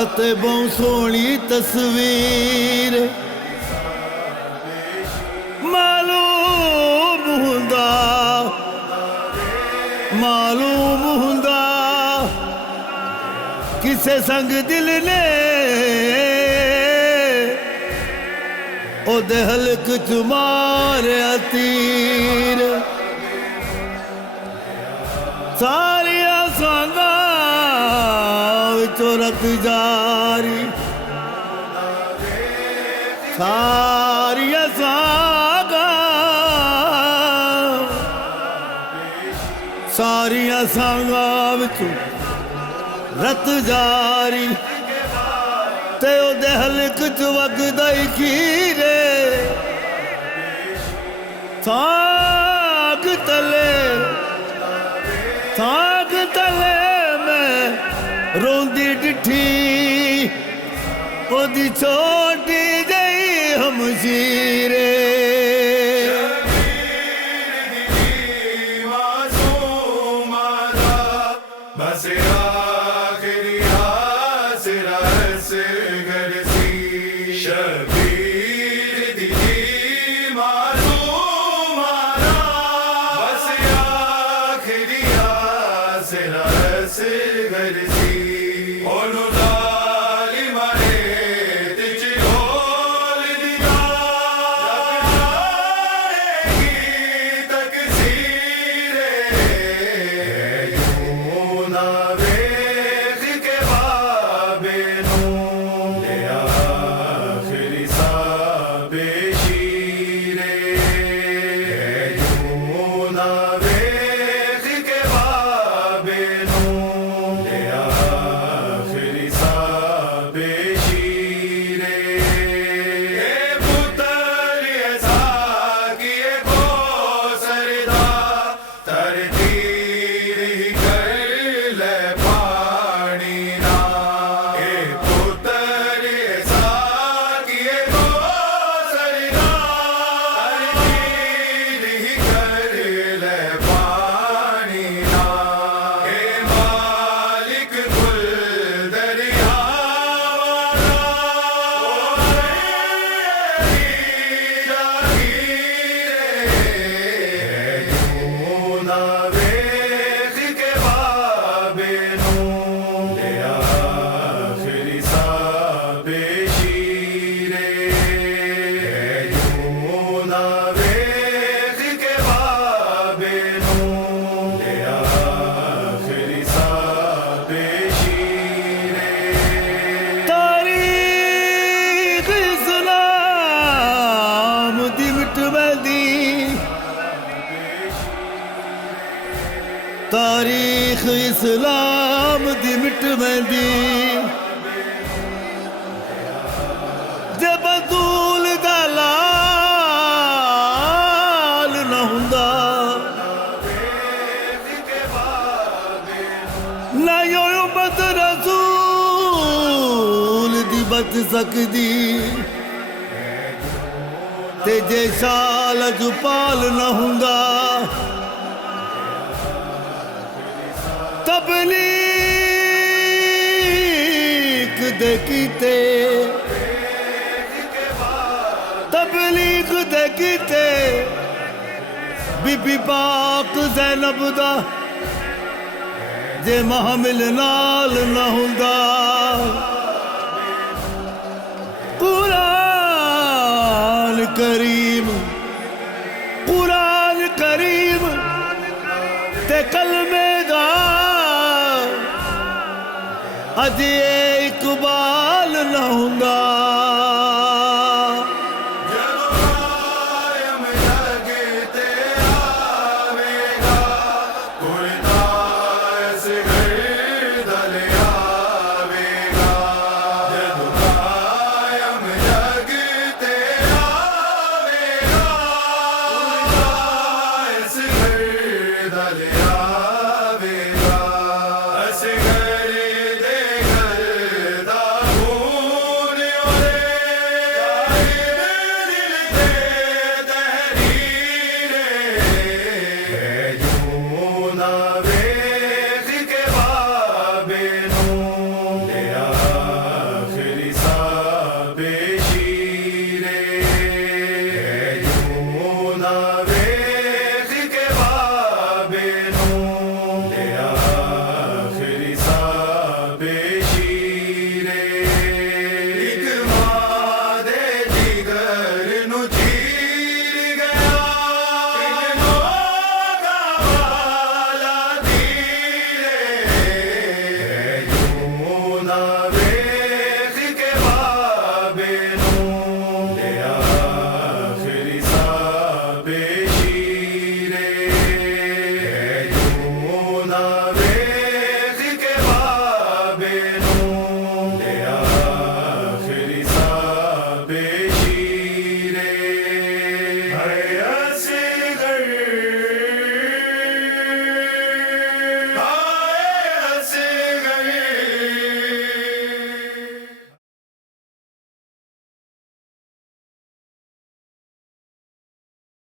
अते बहु सोहनी तस्वीर मालूम हुंदा किसे संग दिल ने ओदे हलक च मारिया तीर सारिया सांगा रत जारी सारिया सांगा सारिया सांगा रत जारी ते ओदे हलक च वगदा ही खीरे साग तले मैं रोंदी डिठी ओदी छोटी जई हमशीरे बस आखिरी आसरा असगर सी शबीर दी मासूमाना बस आखिरी आसरा असगर सी ओनु जालिमा ने तिच होल दिया जानेगी तकसीरे तारीख इस्लाम दी मिट वेंदी जे बतूल दा लाल न हुंदा ना यो उम्मत रसूल दी बच सकदी ते जे शाल जुपाल न हुंदा तबलीग दे कीते तबलीग दे कीते बीबी पाक ज़ैनब दा जे महमिल नाल न हुंदा कुरान करीम ते कलमे दा अज इकबाल न हुंदा